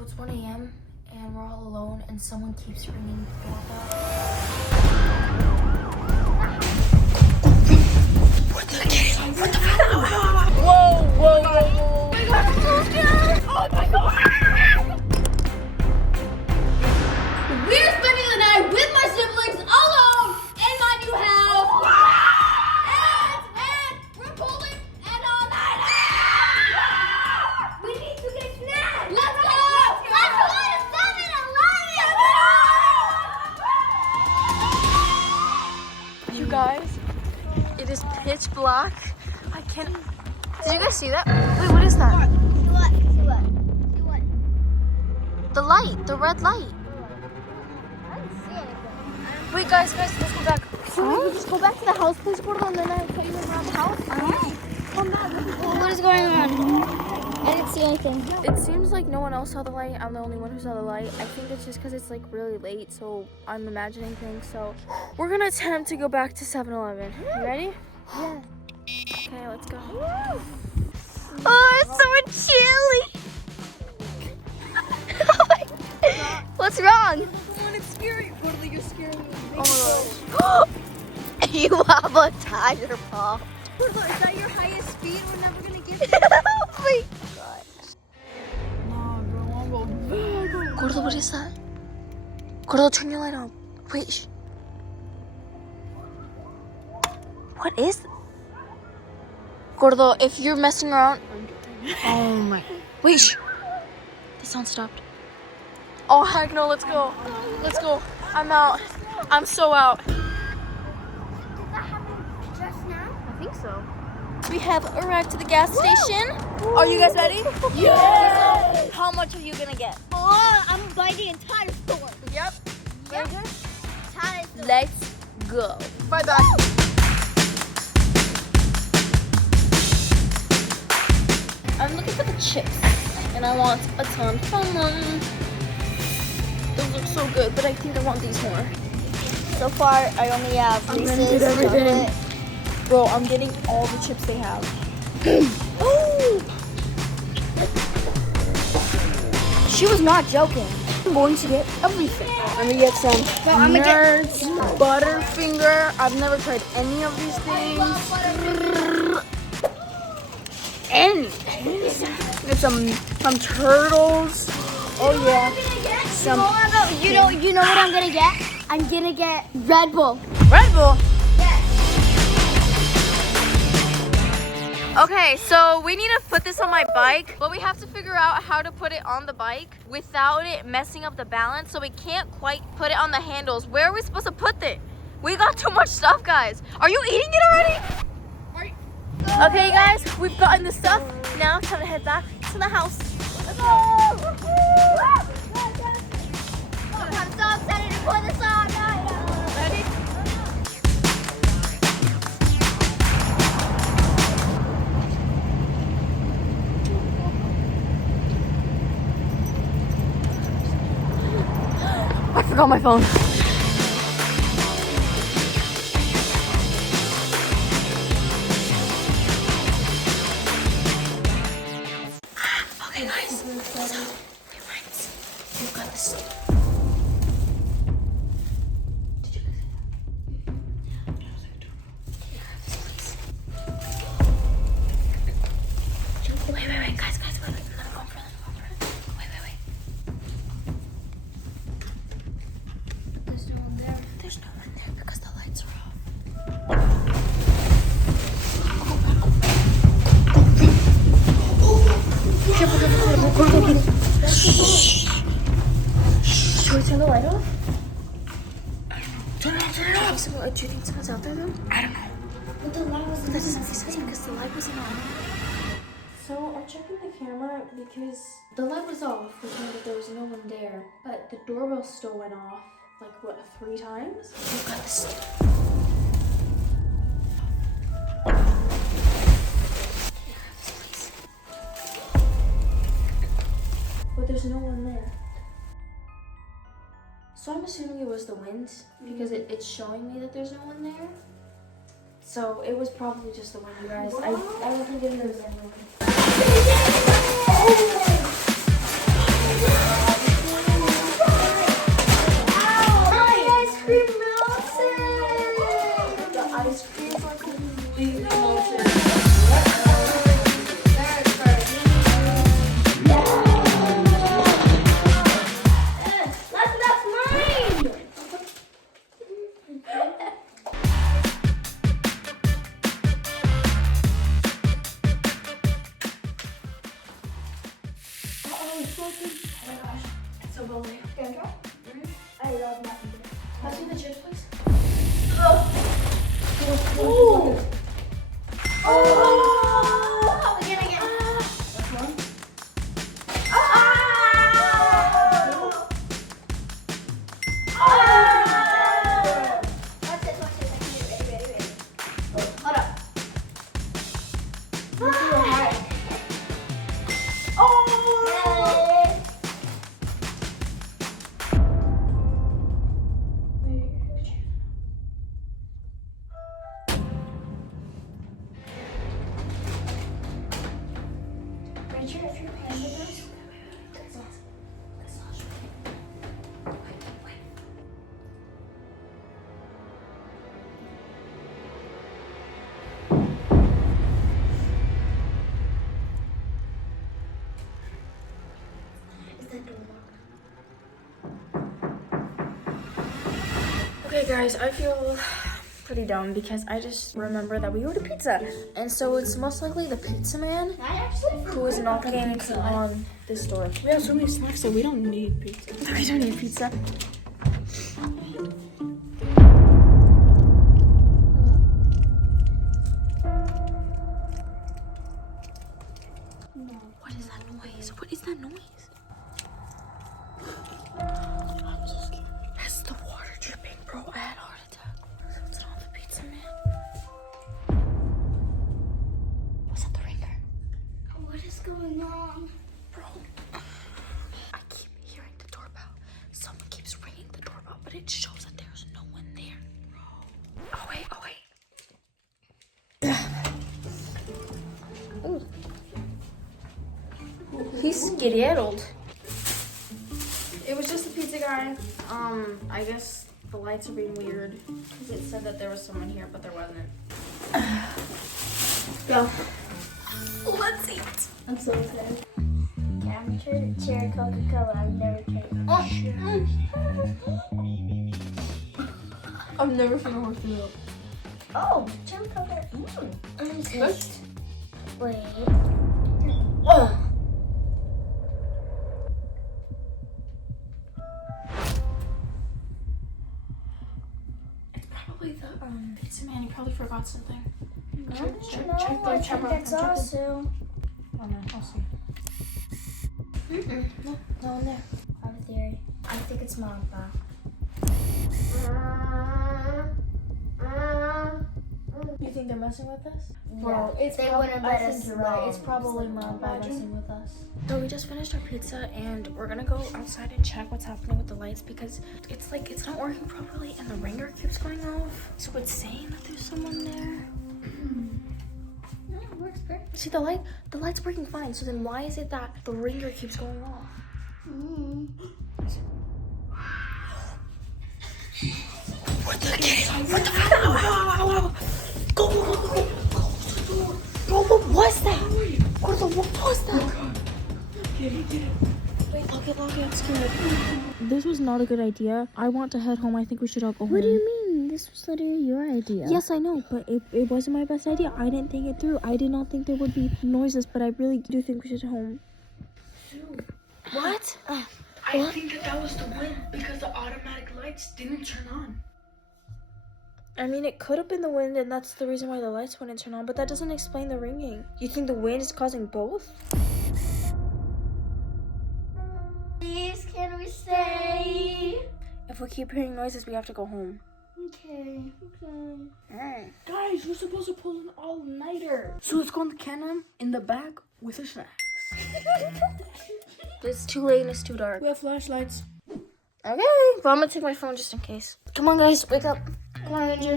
So it's 1 a.m. and we're all alone and someone keeps ringing the doorbell. What the fuck? What the fuck? Whoa, whoa, whoa, whoa. Oh my god, I'm so scared! Oh my god! We're spending the night with my siblings alone in my new house! And we're pulling an all-nighter! We need to get snacks! Let's go! Let's go to 7-Eleven! You guys, it is pitch black. I can't. Did you guys see that? Wait, what is that? What? The light, the red light. I didn't see anything. Wait, guys, let's go back. Can we just go back to the house, please, Gordon, and then I'll tell you around the house? Come back. What is going on? I didn't see anything. It seems like no one else saw the light. I'm the only one who saw the light. I think it's just because it's like really late, so I'm imagining things. So we're gonna attempt to go back to 7-Eleven. You ready? Yeah. Okay, let's go. Oh, it's so chilly. What's wrong? Come on, it's scary. Totally, you're scaring me. Oh my gosh. You have a tire pop. Is that your highest speed? We're never gonna get Oh my gosh. Gordo, what is that? Gordo, turn your light on. Wait. Shh. What is? Gordo, if you're messing around. Oh my. Wait. Shh. The sound stopped. Oh heck no! Let's go. Let's go. I'm out. I'm so out. Did that happen just now? I think so. We have arrived to the gas station. Are you guys ready? Yes. How much are you gonna get? Oh, I'm buying the entire store. Yep. Yep. Entire store. Let's go. Bye bye. I'm looking for the chips, and I want a ton from them. Those look so good, but I think I want these more. So far, I only have I'm gonna Reese's, get everything. chocolate. Bro, I'm getting all the chips they have. She was not joking. I'm going to get everything. Let me get some I'm gonna get- Nerds, Butterfinger. I've never tried any of these things. Anything. Get some turtles. Oh yeah. Some You know what I'm gonna get? I'm gonna get Red Bull. Red Bull. Okay, so we need to put this on my bike, but we have to figure out how to put it on the bike without it messing up the balance, so we can't quite put it on the handles. Where are we supposed to put it? We got too much stuff, guys. Are you eating it already? Okay, guys, we've gotten the stuff. Now it's time to head back to the house. Let's go. I'm so excited to put this on. Ready? I forgot my phone. Okay, guys. So, rewind. We've got this. Did you guys hear that? Wait, guys, wait. Let me go for it. Wait. There's no one there. There's no one there because the lights are off. Should we turn the light off? I don't know. Turn it off. So, do you think someone's out there then? I don't know. But the light was That doesn't make sense because the light wasn't on. So I'm checking the camera because the light was off, which meant that there was no one there. But the doorbell still went off, like what, 3 times? We've got this. But there's no one there. So I'm assuming it was the wind because it's showing me that there's no one there. So it was probably just the wind, you guys. I don't think there was anyone. It's so bubbly. Can I try? I love Mountain Dew. Pass me the chips, please. Oh! Oh! Again. That's one. Watch this. Ready. Hold up. You're too high. Okay guys, I feel pretty dumb because I just remember that we ordered pizza. And so it's most likely the pizza man who is knocking on this door. We have so many snacks that we don't need pizza. We don't need pizza. What is that noise? What is that noise? I'm so scared. That's the water dripping, bro. I had a heart attack. It's not the pizza man. Was that the ringer? What is going on? Bro, I keep hearing the doorbell. Someone keeps ringing the doorbell, but it shows that there's no one there. Bro. Oh wait. Ooh. He's skedaddled. It was just a pizza guy. I guess the lights are being weird because it said that there was someone here, but there wasn't. Go. Let's eat. I'm so excited. Amateur cherry Coca-Cola. I've never tried. I've never seen a horse do that. Oh, cherry Coca. Taste. Wait. It's probably the pizza man. He probably forgot something. Check that sauce too. Oh no, I'll see. No one there. I have a theory. I think it's Mom, Pop. You think they're messing with us? Bro, it's they prob- wouldn't I let think us you're right. know. It's probably Mom by messing with us. So we just finished our pizza and we're gonna go outside and check what's happening with the lights because it's like it's not working properly and the ringer keeps going off. So it's saying that there's someone there. No, it works great. See the light's working fine. So then why is it that the ringer keeps going off? What the fuck? Go. Bro, what was that? What was that? Get it. Wait, lock it, I'm scared. This was not a good idea. I want to head home. I think we should all go home. What do you mean? This was literally your idea. Yes, I know, but it wasn't my best idea. I didn't think it through. I did not think there would be noises, but I really do think we should head home. What? I think that was the wind because the automatic lights didn't turn on. I mean, it could have been the wind, and that's the reason why the lights wouldn't turn on, but that doesn't explain the ringing. You think the wind is causing both? Please, can we stay? If we keep hearing noises, we have to go home. Okay. Alright. Guys, we're supposed to pull an all-nighter. So let's go on the cannon in the back with the snacks. It's too late and it's too dark. We have flashlights. Okay, but I'm gonna take my phone just in case. Come on, guys, wake up. Come on, Ranger.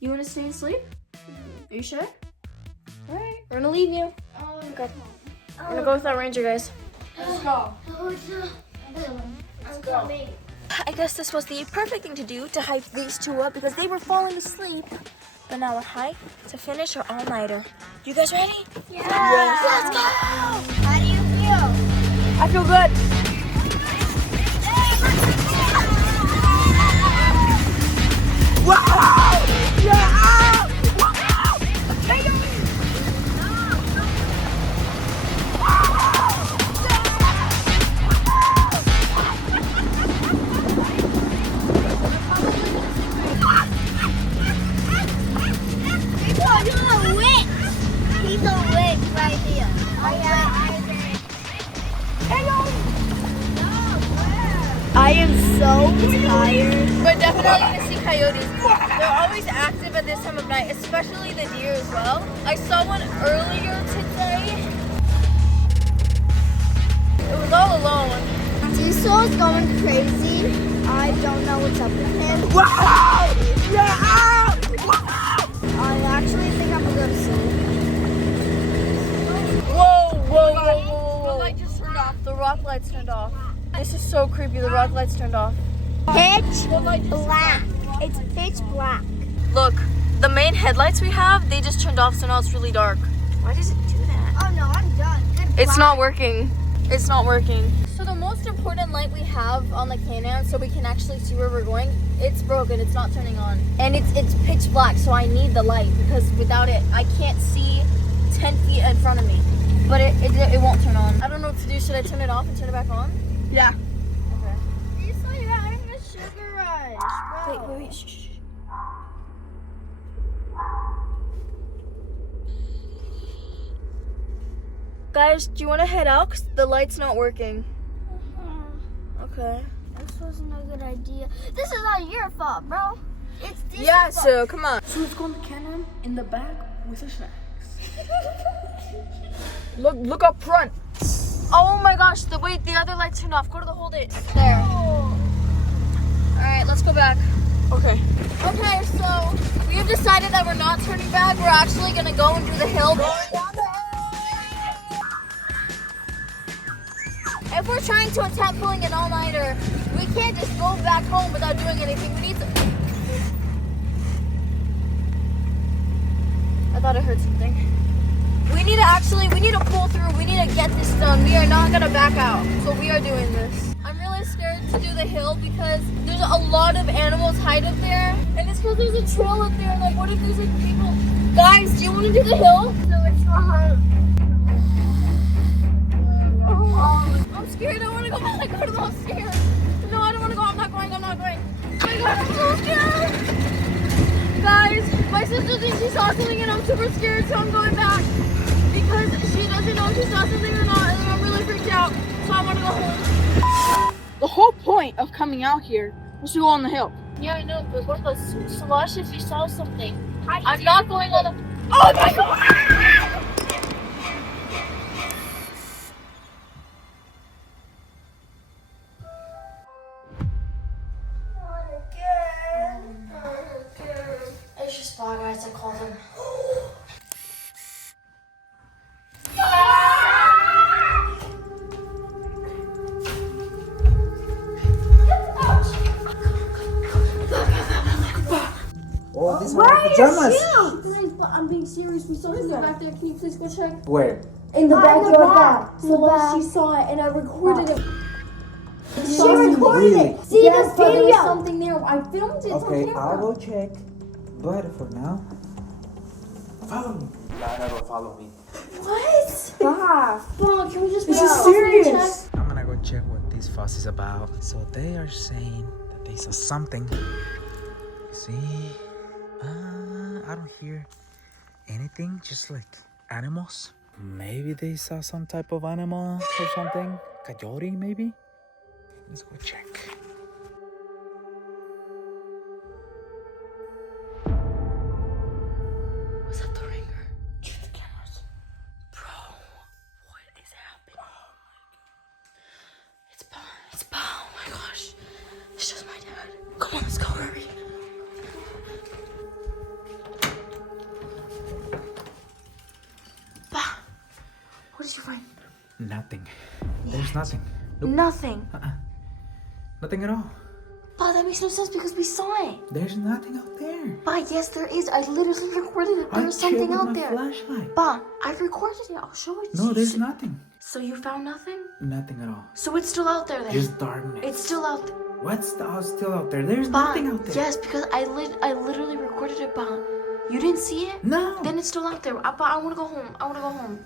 You wanna stay and sleep? Are you sure? Alright, we're gonna leave you. Okay. We're gonna go with that Ranger, guys. Let's go. Let's go. I guess this was the perfect thing to do to hype these two up because they were falling asleep. But now we're hyped to finish our all-nighter. You guys ready? Yeah. Let's go! How do you feel? I feel good. Wow! Yeah! Wow! so tired. We're definitely gonna see coyotes. They're always active at this time of night, especially the deer as well. I saw one earlier today. It was all alone. Diesel is going crazy. I don't know what's up with him. Wow! Yeah! I actually think I'm gonna go to sleep. Whoa. The light just turned off. The rock lights turned off. This is so creepy. The rock lights turned off. Pitch black. It's pitch black. Look, the main headlights we have, they just turned off, so now it's really dark. Why does it do that? Oh no, I'm done. It's not working. It's not working. So the most important light we have on the Can-Am, so we can actually see where we're going, it's broken. It's not turning on. And it's pitch black, so I need the light because without it, I can't see 10 feet in front of me. But it won't turn on. I don't know what to do. Should I turn it off and turn it back on? Yeah. Okay. You saw you're having a sugar rush. Wait. Shh. Guys, do you want to head out? Because the light's not working. Okay. This wasn't a good idea. This is not your fault, bro. It's this Yeah, fault. so come on. So let's go in the Can-Am in the back with the snacks. Look up front. Oh my gosh, the other light turned off. Go to the hold it. There. Alright, let's go back. Okay. Okay, so we have decided that we're not turning back. We're actually gonna go and do the hill. If we're trying to attempt pulling an all-nighter, we can't just go back home without doing anything. We need to... I thought I heard something. We need to pull through. We need to get this done. We are not gonna back out. So we are doing this. I'm really scared to do the hill because there's a lot of animals hide up there. And it's because there's a trail up there. Like, what if there's like people? Guys, do you want to do the hill? No, it's not. I'm scared. I want to go back. Go to those stairs. No, I don't want to go. I'm not going. Oh my God, I'm so scared. Guys, my sister thinks she saw something and I'm super scared, so I'm going back. Because she doesn't know if she saw something or not, and then I'm really freaked out. So I want to go home. The whole point of coming out here was to go on the hill. Yeah, I know, but what about Slush if you saw something? I'm not going on the... Oh my God! It's just Spy Guys, I call them. Oh, these are my pajamas. Please, but I'm being serious. We saw something back there. Can you please go check? Where? In the backyard. back. She saw it and I recorded it. She recorded it. See Yes, this but there was video. something there. I filmed it Okay, on camera. I'll go check. But for now, follow me. Lara, follow me. What? Stop. Mom, can we just This go is check? serious. I'm gonna go check what this fuss is about. So they are saying that they saw something. You see? I don't hear anything, just like animals. Maybe they saw some type of animal or something. Coyote, maybe? Let's go check. Was that the ringer? Check the cameras. Bro, what is happening? Oh my God. It's Ba. Oh my gosh. It's just my dad. Come on, let's go, hurry. Ba, what did you find? Nothing. There's nothing. Nothing. Nothing at all. Ba, that makes no sense because we saw it. There's nothing out there. Ba, yes, there is. I literally recorded it. There was checked something with out my there. flashlight. Ba, I recorded it. I'll show it to you. No, there's nothing. So you found nothing? Nothing at all. So it's still out there then? Just darkness. It's still out there. What's still out there? There's Ba, nothing out there. yes, because I literally recorded it, Ba. You didn't see it? No. Then it's still out there. Ba, I want to go home. I want to go home.